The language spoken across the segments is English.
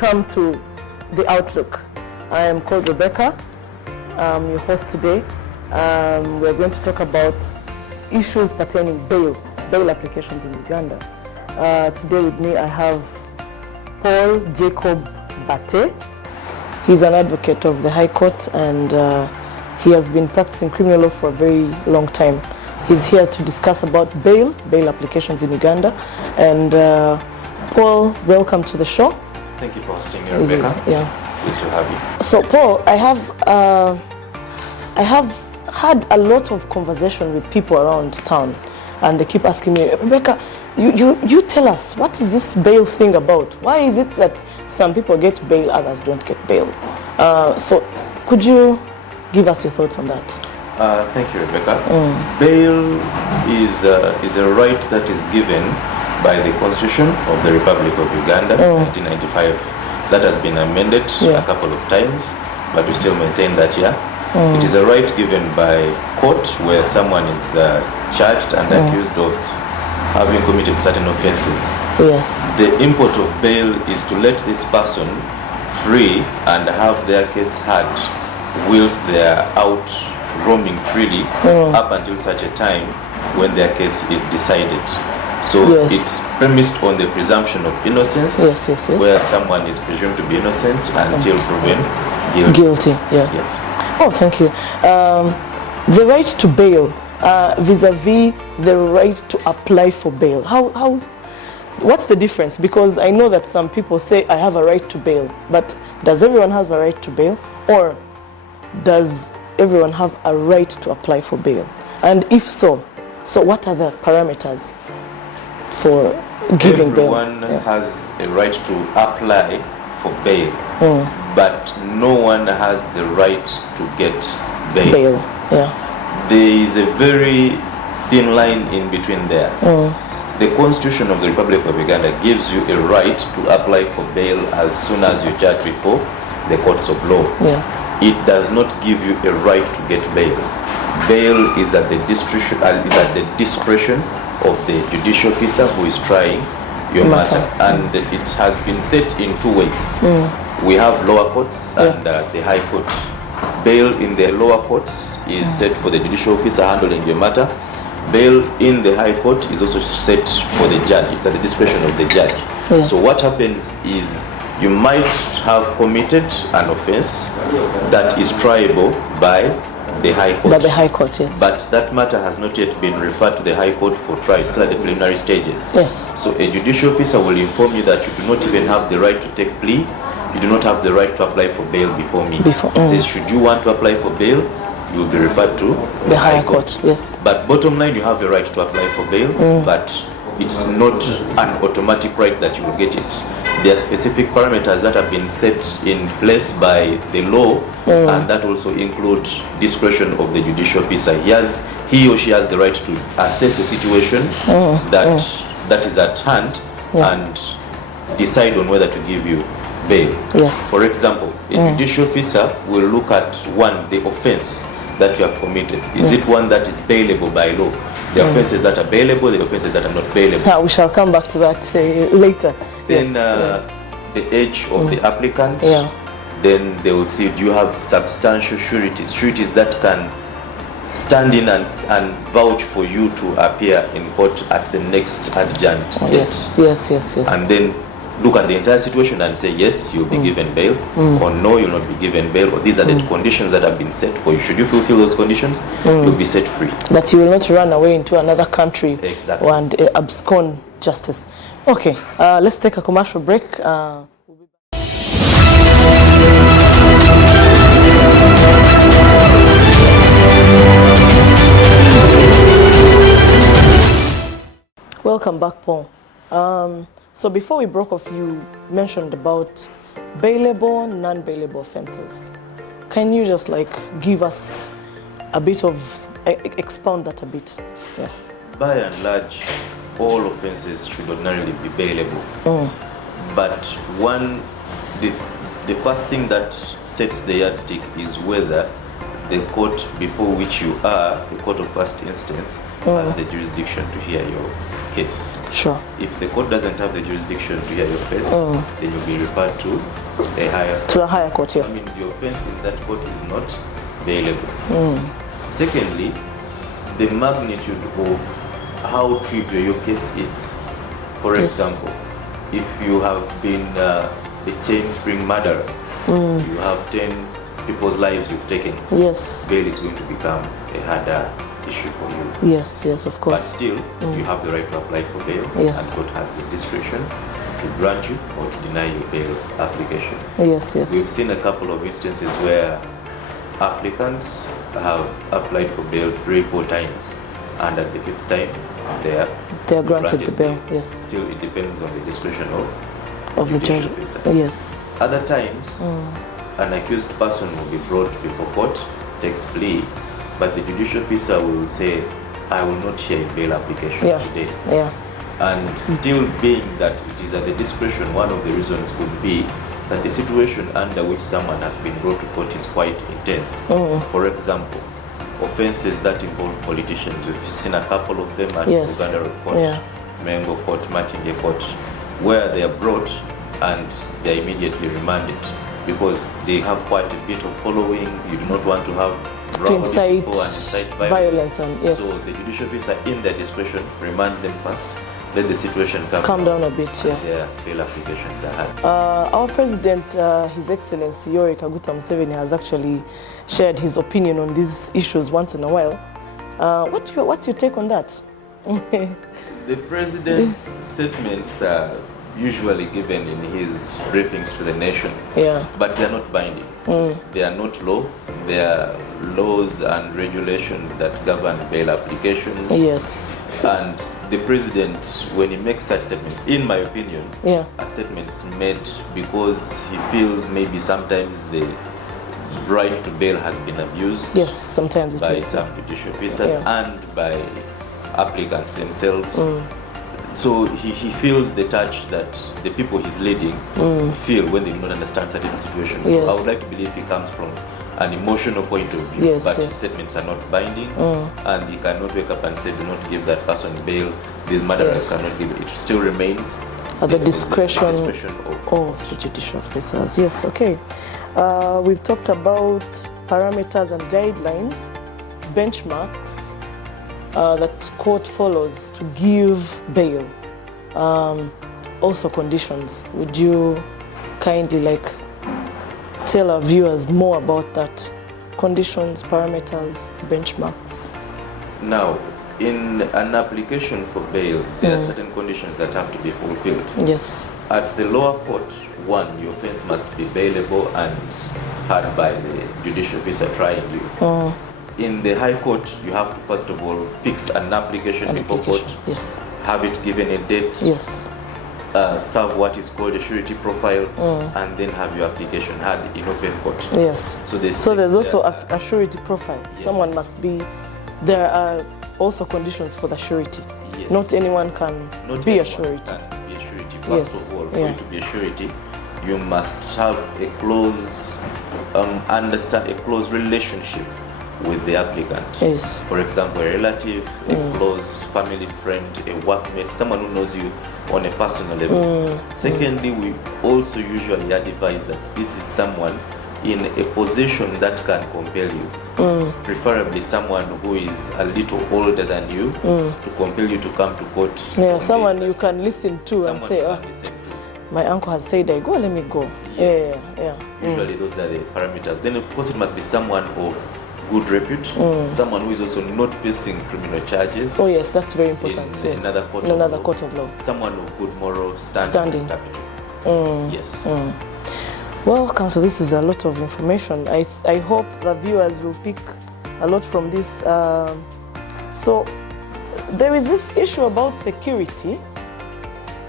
Welcome to The Outlook. I am called Rebecca. I'm your host today. We're going to talk about issues pertaining bail applications in Uganda. Today with me I have Paul Jacob Bate. He's an advocate of the High Court and he has been practicing criminal law for a very long time. He's here to discuss about bail applications in Uganda. And Paul, welcome to the show. Thank you for hosting me, Rebecca. Yeah. Good to have you. So Paul, I have had a lot of conversation with people around town, and they keep asking me, Rebecca, you tell us, what is this bail thing about? Why is it that some people get bail, others don't get bail? So could you give us your thoughts on that? Thank you, Rebecca. Bail is a right that is given by the Constitution of the Republic of Uganda, 1995. That has been amended a couple of times, but we still maintain that, it is a right given by court where someone is charged and accused of having committed certain offenses. Yes. The import of bail is to let this person free and have their case heard whilst they are out roaming freely up until such a time when their case is decided. So it's premised on the presumption of innocence, where someone is presumed to be innocent until proven guilty. Yes. Oh, thank you. The right to bail vis-a-vis the right to apply for bail. What's the difference? Because I know that some people say I have a right to bail, but does everyone have a right to bail, or does everyone have a right to apply for bail? And if so what are the parameters for giving bail? Everyone has a right to apply for bail, but no one has the right to get bail. There is a very thin line in between there. The Constitution of the Republic of Uganda gives you a right to apply for bail as soon as you judge before the courts of law. It does not give you a right to get bail. Bail is at the discretion of the judicial officer who is trying your matter. And it has been set in two ways. We have lower courts and the High Court. Bail in the lower courts is set for the judicial officer handling your matter. Bail in the High Court is also set for the judge. It's at the discretion of the judge. So what happens is you might have committed an offense that is triable by the High Court. By the High Court, yes. But that matter has not yet been referred to the High Court for trial. Still at the preliminary stages. Yes. So a judicial officer will inform you that you do not even have the right to take plea. You do not have the right to apply for bail before me. Says, should you want to apply for bail, you will be referred to the High Court. Yes. But bottom line, you have the right to apply for bail, but it's not an automatic right that you will get it. There are specific parameters that have been set in place by the law, and that also include discretion of the judicial officer. He or she has the right to assess a situation that is at hand and decide on whether to give you bail. Yes. For example, a judicial officer will look at the offense that you have committed. Is it one that is bailable by law? The offenses that are bailable, the offenses that are not bailable. We shall come back to that later. Then the age of the applicant. Then they will see, do you have substantial sureties that can stand in and vouch for you to appear in court at the next adjourned date. Yes. And then look at the entire situation and say, yes, you'll be given bail, or no, you'll not be given bail, or these are the conditions that have been set for you. Should you fulfill those conditions, you'll be set free. That you will not run away into another country and abscond justice. Okay, let's take a commercial break. Welcome back, Paul. So before we broke off, you mentioned about bailable, non-bailable offenses. Can you just give us a bit of, expound that a bit? By and large, all offenses should ordinarily be bailable. But the first thing that sets the yardstick is whether the court before which you are, the court of first instance, has the jurisdiction to hear your case. Sure. If the court doesn't have the jurisdiction to hear your case, then you'll be referred to a higher court. To a higher court, yes. That means your offense in that court is not bailable. Secondly, the magnitude of how trivial your case is. For example, if you have been a chain spring murderer, you have 10 people's lives you've taken, yes, bail is going to become a harder issue for you. Yes, yes, of course. But still, you have the right to apply for bail, yes, and court has the discretion to grant you or to deny your bail application. Yes, yes. We've seen a couple of instances where applicants have applied for bail 3-4 times, and at the 5th time, they are granted the bail. Yes. Still, it depends on the discretion of the judge. Yes. Other times, an accused person will be brought before court, takes plea, but the judicial officer will say, "I will not hear a bail application today." Yeah. And still, being that it is at the discretion, one of the reasons could be that the situation under which someone has been brought to court is quite intense. For example, offences that involve politicians. We've seen a couple of them at Uganda Court, Mengo Court, Machinge Court, where they are brought and they are immediately remanded because they have quite a bit of following. You do not want to have to incite violence. And yes. So the judicial officer, in their discretion, remands them first. Let the situation calm down a bit. Yeah. Their bail applications are hard. Our president, His Excellency Yoweri Kaguta Museveni, has actually shared his opinion on these issues once in a while. What's your take on that? The president's statements are usually given in his briefings to the nation, but they are not binding. They are not law. They are laws and regulations that govern bail applications. Yes. And the president, when he makes such statements, in my opinion, are statements made because he feels maybe sometimes the right to bail has been abused. Yes, sometimes it by is. Some judicial officers and by applicants themselves. So he feels the touch that the people he's leading feel when they do not understand certain situations. So I would like to believe he comes from an emotional point of view, but his statements are not binding, and he cannot wake up and say, do not give that person bail, these murderers cannot give it. It still remains at the discretion of the judicial officers. Yes, okay. We've talked about parameters and guidelines, benchmarks that court follows to give bail. Also conditions. Would you kindly tell our viewers more about that? Conditions, parameters, benchmarks. Now, in an application for bail, there are certain conditions that have to be fulfilled. Yes. At the lower court, one, your offense must be bailable and heard by the judicial officer trying you. In the High Court, you have to first of all fix an application before court. Yes. Have it given a date. Yes. Serve what is called a surety profile, and then have your application heard in open court. Yes. So there's also a surety profile. Yes. Someone must be. There are also conditions for the surety. Yes. Not anyone can be a surety. First of all, for you to be a surety, you must have a close relationship with the applicant. Yes. For example, a relative, a close family friend, a workmate, someone who knows you on a personal level. Secondly, we also usually advise that this is someone in a position that can compel you. Preferably someone who is a little older than you to compel you to come to court. Yeah, someone you can listen to and say, my uncle has said I go, let me go. Yes. Usually those are the parameters. Then of course it must be someone of good repute, someone who is also not facing criminal charges. Oh yes, that's very important. In another court of law. Someone of good moral standing. Yes. Well, Counsel, this is a lot of information. I hope the viewers will pick a lot from this. So there is this issue about security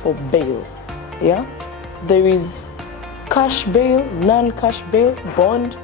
for bail. Yeah, there is cash bail, non-cash bail, bond.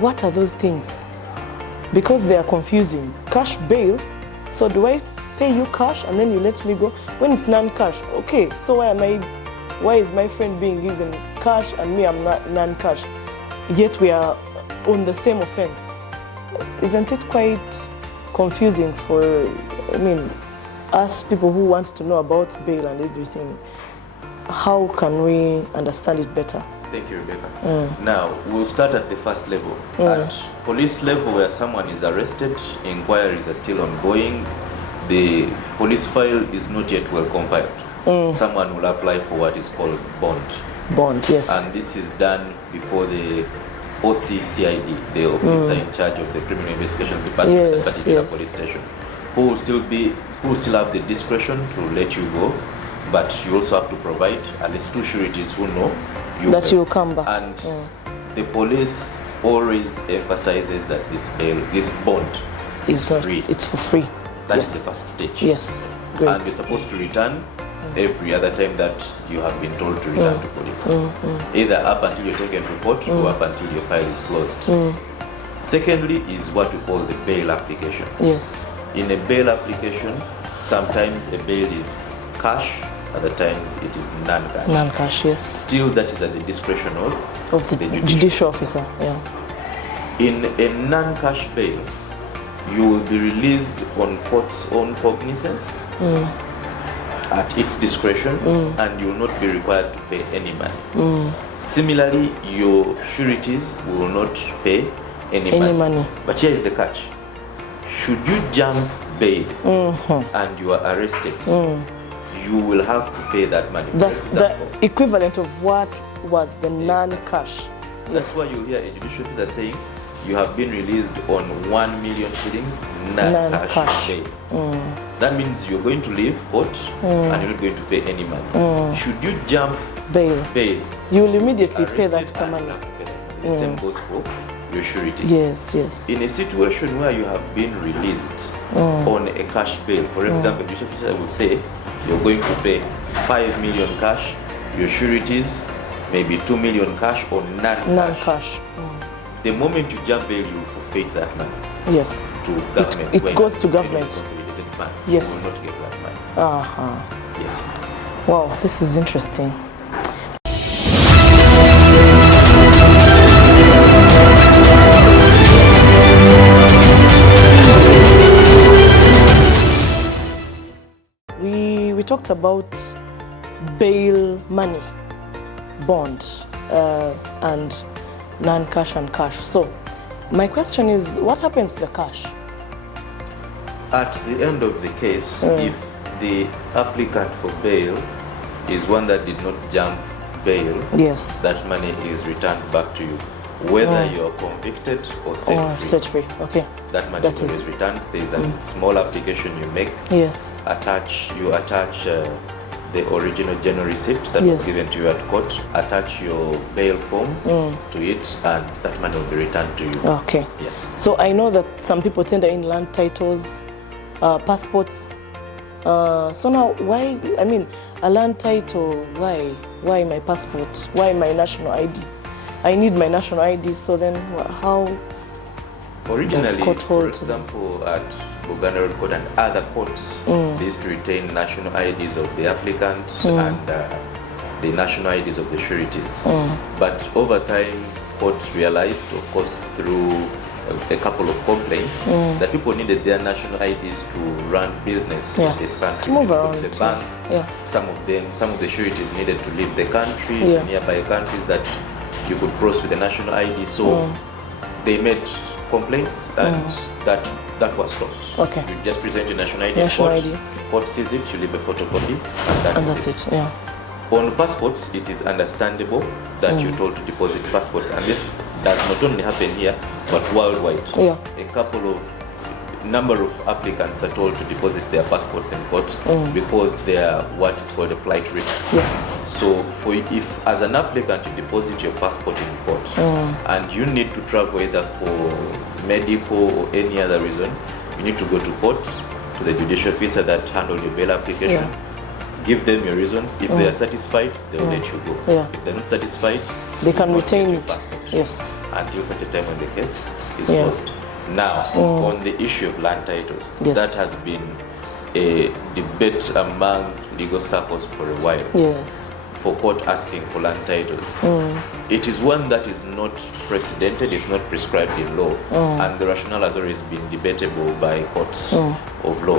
What are those things? Because they are confusing. Cash bail, so do I pay you cash and then you let me go? When it's non-cash, okay, so why is my friend being given cash and me I'm not non-cash? Yet we are on the same offense. Isn't it quite confusing for, I mean, us people who want to know about bail and everything? How can we understand it better? Thank you, Rebecca. Now, we'll start at the first level. At police level, where someone is arrested, inquiries are still ongoing, the police file is not yet well compiled. Someone will apply for what is called bond. Bond, yes. And this is done before the OCCID, the officer in charge of the Criminal Investigations Department at that particular police station, who will still have the discretion to let you go, but you also have to provide at least 2 sureties who know that you will come back. And the police always emphasizes that this bond is free. It's for free. That's the first stage. Yes, great. And you're supposed to return every other time that you have been told to return to police. Either up until you're taken to court or up until your file is closed. Secondly is what we call the bail application. Yes. In a bail application, sometimes a bail is cash, other times it is non-cash. Non-cash, yes. Still, that is at the discretion of the judicial officer. Yeah. In a non-cash bail, you will be released on court's own cognizance at its discretion, and you will not be required to pay any money. Similarly, your sureties will not pay any money. But here is the catch. Should you jump bail and you are arrested, you will have to pay that money. That's the equivalent of what was the non-cash. That's why you hear a judicial officer saying you have been released on 1 million shillings non-cash bail. That means you're going to leave court and you're not going to pay any money. Should you jump bail, you will immediately pay that money. The same goes for your sureties. Yes. In a situation where you have been released on a cash bail, for example, the judicial officer would say you're going to pay 5 million cash, your sureties maybe 2 million cash or non-cash. The moment you jump bail, you forfeit that money. Yes. To government. It goes to government. Yes. You will not get that money. Yes. Wow, this is interesting. We talked about bail money, bond, and non-cash and cash. So my question is, what happens to the cash? At the end of the case, if the applicant for bail is one that did not jump bail, that money is returned back to you. Whether you're convicted or set free. Okay. That money is always returned. There is a small application you make. Yes. You attach the original general receipt that was given to you at court, attach your bail form to it, and that money will be returned to you. Okay. Yes. So I know that some people tender in land titles, passports. So now, why, I mean, a land title, why? Why my passport? Why my national ID? I need my national ID, so then how originally, court hold for example, at Uganda Road Court and other courts, they used to retain national IDs of the applicant and the national IDs of the sureties. But over time, courts realized, of course, through a couple of complaints, that people needed their national IDs to run business in this country. To move around. The bank, some of the sureties needed to leave the country, nearby countries that you could cross with a national ID. So they made complaints, and that was stopped. Okay. You just present your national ID. Court sees it, you leave a photocopy, and that's it. Yeah. On passports, it is understandable that you're told to deposit passports, and this does not only happen here, but worldwide. Yeah. Number of applicants are told to deposit their passports in court because they are what is called a flight risk. Yes. So if as an applicant you deposit your passport in court and you need to travel either for medical or any other reason, you need to go to court, to the judicial officer that handled your bail application, give them your reasons. If they are satisfied, they will let you go. If they're not satisfied, they can retain it. Yes. Until such a time when the case is closed. Now, on the issue of land titles, that has been a debate among legal circles for a while. Yes. for court asking for land titles. It is one that is not precedented, it's not prescribed in law, and the rationale has always been debatable by courts of law.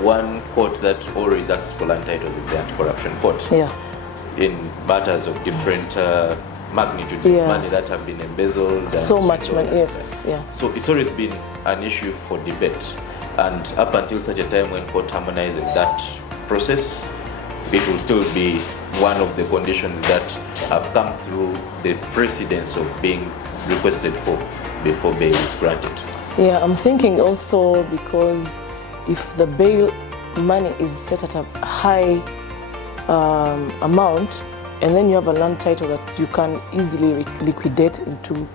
One court that always asks for land titles is the anti-corruption court. In matters of different magnitudes of money that have been embezzled. So much money, yes. So it's always been an issue for debate. And up until such a time when court harmonizes that process, it will still be one of the conditions that have come through the precedence of being requested for before bail is granted. Yeah, I'm thinking also because if the bail money is set at a high amount, and then you have a land title that you can easily liquidate into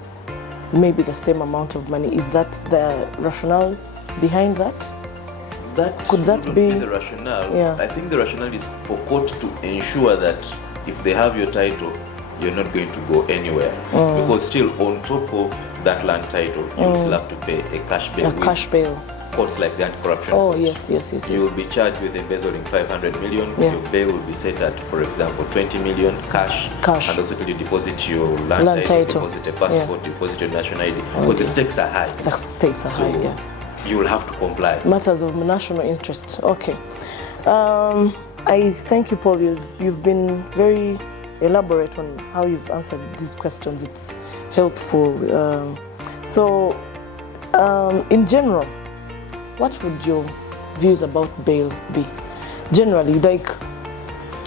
maybe the same amount of money, is that the rationale behind that? Could that be the rationale? I think the rationale is for court to ensure that if they have your title, you're not going to go anywhere. Because still on top of that land title, you still have to pay a cash bail. A cash bail. Courts like the anti-corruption court. Yes. You will be charged with embezzling 500 million. Your bail will be set at, for example, 20 million cash. And also till you deposit your land title, deposit a passport, deposit your national ID. Because the stakes are high. The stakes are high, you will have to comply. Matters of national interest. Okay. I thank you, Paul. You've been very elaborate on how you've answered these questions. It's helpful. In general, what would your views about bail be? Generally, like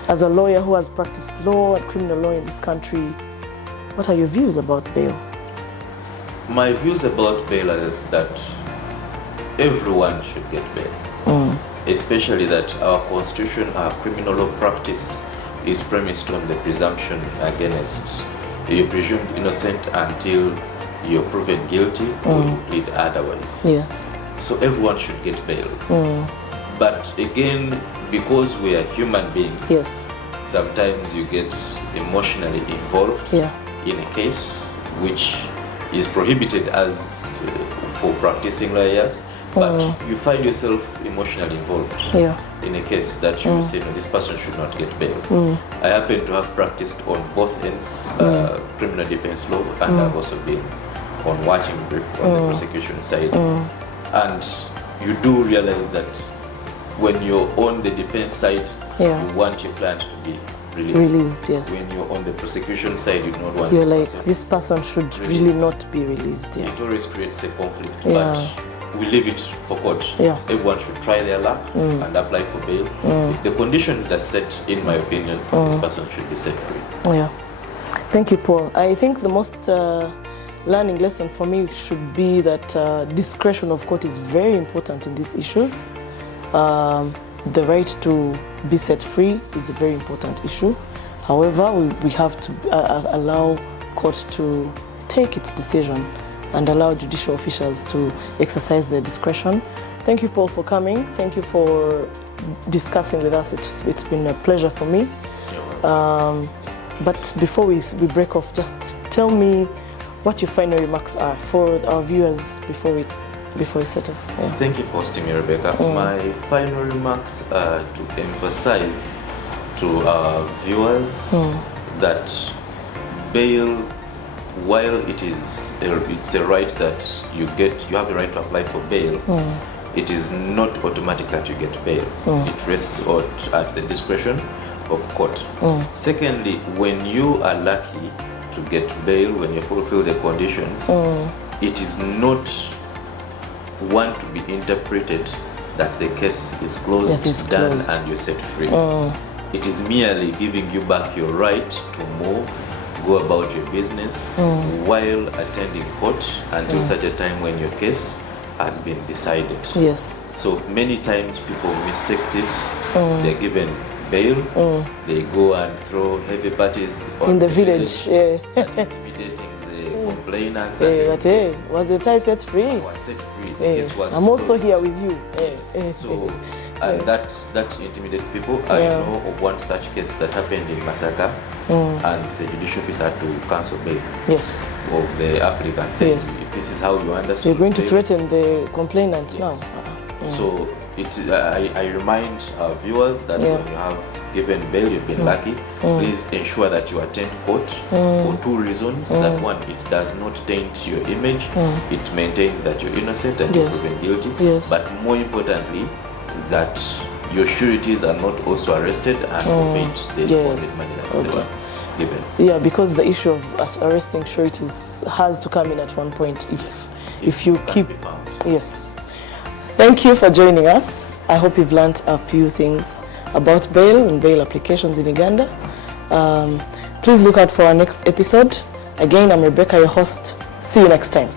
as a lawyer who has practiced law and criminal law in this country, what are your views about bail? My views about bail are that everyone should get bail, especially that our constitution, our criminal law practice is premised on the presumption against you're presumed innocent until you're proven guilty or you plead otherwise. Yes. So everyone should get bail. But again, because we are human beings, sometimes you get emotionally involved in a case which is prohibited as for practicing lawyers. But you find yourself emotionally involved in a case that you say, no, this person should not get bail. I happen to have practiced on both ends, criminal defense law, and I've also been on watching brief on the prosecution side. And you do realize that when you're on the defense side, you want your client to be released. When you're on the prosecution side, you don't want this person should really not be released. It always creates a conflict, but we leave it for court. Everyone should try their luck and apply for bail. If the conditions are set, in my opinion, this person should be set free. Thank you, Paul. I think the most learning lesson for me should be that discretion of court is very important in these issues. The right to be set free is a very important issue. However, we have to allow court to take its decision and allow judicial officials to exercise their discretion. Thank you, Paul, for coming. Thank you for discussing with us. It's been a pleasure for me. But before we break off, just tell me what your final remarks are for our viewers before we set off. Thank you for hosting me, Rebecca. My final remarks are to emphasize to our viewers that bail, while it's a right that you have the right to apply for bail, it is not automatic that you get bail. It rests at the discretion of court. Secondly, when you are lucky to get bail, when you fulfill the conditions, it is not one to be interpreted that the case is closed, done, and you're set free. It is merely giving you back your right to move, go about your business while attending court until such a time when your case has been decided. So many times people mistake this. They're given bail, they go and throw heavy parties in the village, intimidating the complainants. Was the child set free? I was set free. The case was I'm also here with you. So, and that intimidates people. I know of one such case that happened in Masaka, and the judicial officer had to cancel bail of the applicant, saying, if this is how you understand, you're going to threaten the complainant now. So I remind our viewers that when you have given bail, you've been lucky. Please ensure that you attend court for two reasons. That one, it does not taint your image. It maintains that you're innocent and you're proven guilty. But more importantly, that your sureties are not also arrested and forfeit the deposit money that they were given. Yeah, because the issue of arresting sureties has to come in at one point if you keep. Yes. Thank you for joining us. I hope you've learned a few things about bail and bail applications in Uganda. Please look out for our next episode. Again, I'm Rebecca, your host. See you next time.